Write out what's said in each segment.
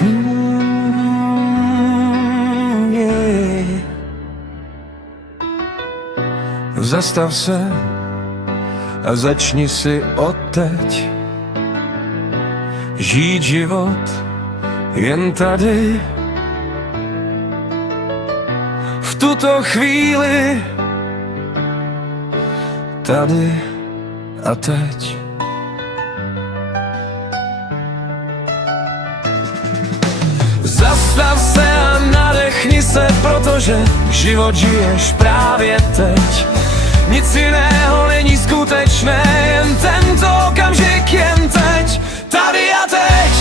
Yeah. Zastav se a začni si odteď žít život jen tady, v tuto chvíli, tady a teď. Zastav se a nadechni se, protože život žiješ právě teď. Nic jiného není skutečné, jen tento okamžik, jen teď, tady a teď.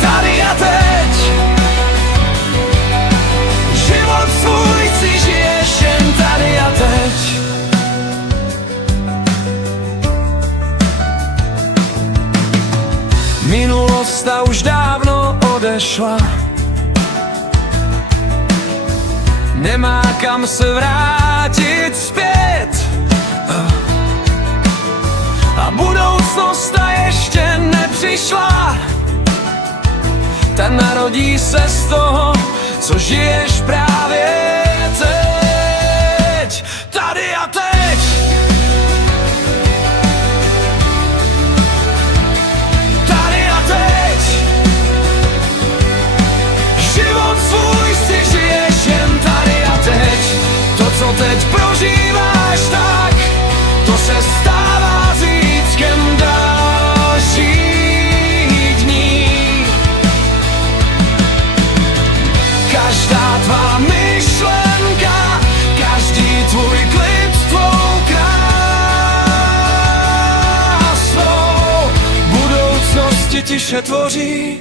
Tady a teď. Život svůj si žiješ jen tady a teď. Minulost ta už dávno odešla, nemá kam se vrátit zpět. A budoucnost ta ještě nepřišla, ta narodí se z toho, co žiješ právě teď. Tady a teď. Tady a teď. Život svůj si žiješ jen tady a teď. To, co teď prožíváš, tak to se stává zítřkem dalších dní. Každá tvá myšlenka, každý tvůj klip s tvou krásnou budoucnosti tiše tvoří.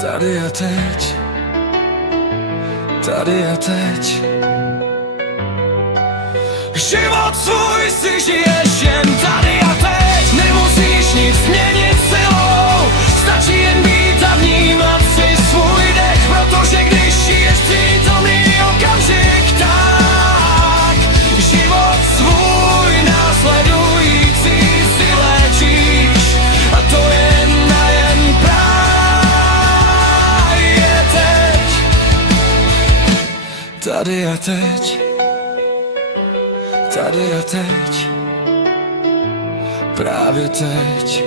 Tady a teď. Tady a teď. Život svůj si žiješ jen tady a teď. Nemusíš nic měnit silou, stačí jen být a vnímat si svůj dech, protože když žiješ přítomný okamžik, tak život svůj následující si léčíš. A to jen a jen právě teď. Tady a teď. Tady a teď. Právě teď.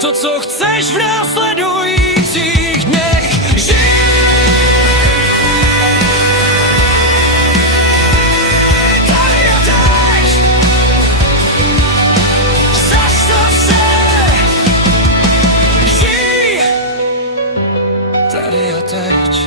To, co chceš v následujících dnech, žij. Tady a teď. Zastav se. Žij. Tady a teď.